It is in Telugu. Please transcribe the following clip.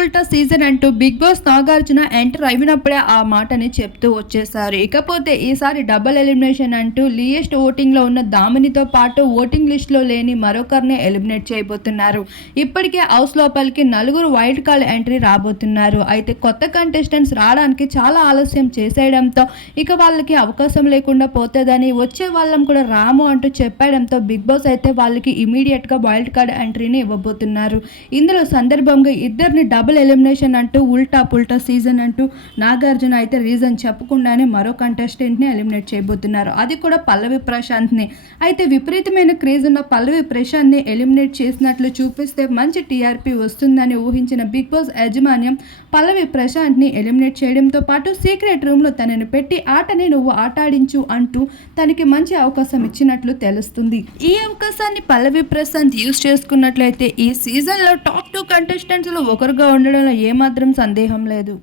పుల్టా సీజన్ అంటూ బిగ్ బాస్ నాగార్జున ఎంటర్ అయినప్పుడే ఆ మాటని చెప్తూ వచ్చేసారు. ఇకపోతే ఈసారి డబుల్ ఎలిమినేషన్ అంటూ లీయెస్ట్ ఓటింగ్లో ఉన్న దామినితో పాటు ఓటింగ్ లిస్టులో లేని మరొకరిని ఎలిమినేట్ చేయబోతున్నారు. ఇప్పటికే హౌస్ లోపలికి 4 వైల్డ్ కార్డ్ ఎంట్రీ రాబోతున్నారు. అయితే కొత్త కంటెస్టెంట్స్ రావడానికి చాలా ఆలస్యం చేసేయడంతో ఇక వాళ్ళకి అవకాశం లేకుండా పోతుందని, వచ్చే వాళ్ళం కూడా రాము అంటూ చెప్పడంతో బిగ్ బాస్ అయితే వాళ్ళకి ఇమీడియట్గా వైల్డ్ కార్డ్ ఎంట్రీని ఇవ్వబోతున్నారు. ఇందులో సందర్భంగా ఇద్దరిని డబుల్ ఎలిమినేషన్ అంటూ ఉల్టా పుల్టా సీజన్ అంటూ నాగార్జున అయితే రీజన్ చెప్పకుండానే మరో కంటెస్టెంట్ని ఎలిమినేట్ చేయబోతున్నారు. అది కూడా పల్లవి ప్రశాంత్ని. అయితే విపరీతమైన క్రేజ్ ఉన్న పల్లవి ప్రశాంత్ని ఎలిమినేట్ చేసినట్లు చూపిస్తే మంచి టీఆర్పీ వస్తుందని ఊహించిన బిగ్ బాస్ యాజమాన్యం పల్లవి ప్రశాంత్ని ఎలిమినేట్ చేయడంతో పాటు సీక్రెట్ రూమ్లో తనని పెట్టి ఆటని నువ్వు ఆటాడించు అంటూ తనకి మంచి అవకాశం ఇచ్చినట్లు తెలుస్తుంది. ఈ అవకాశాన్ని పల్లవి ప్రశాంత్ యూజ్ చేసుకున్నట్లయితే ఈ సీజన్లో టాప్ 2 కంటెస్టెంట్స్లో ఒకరుగా ఉండడంలో ఏమాత్రం సందేహం లేదు.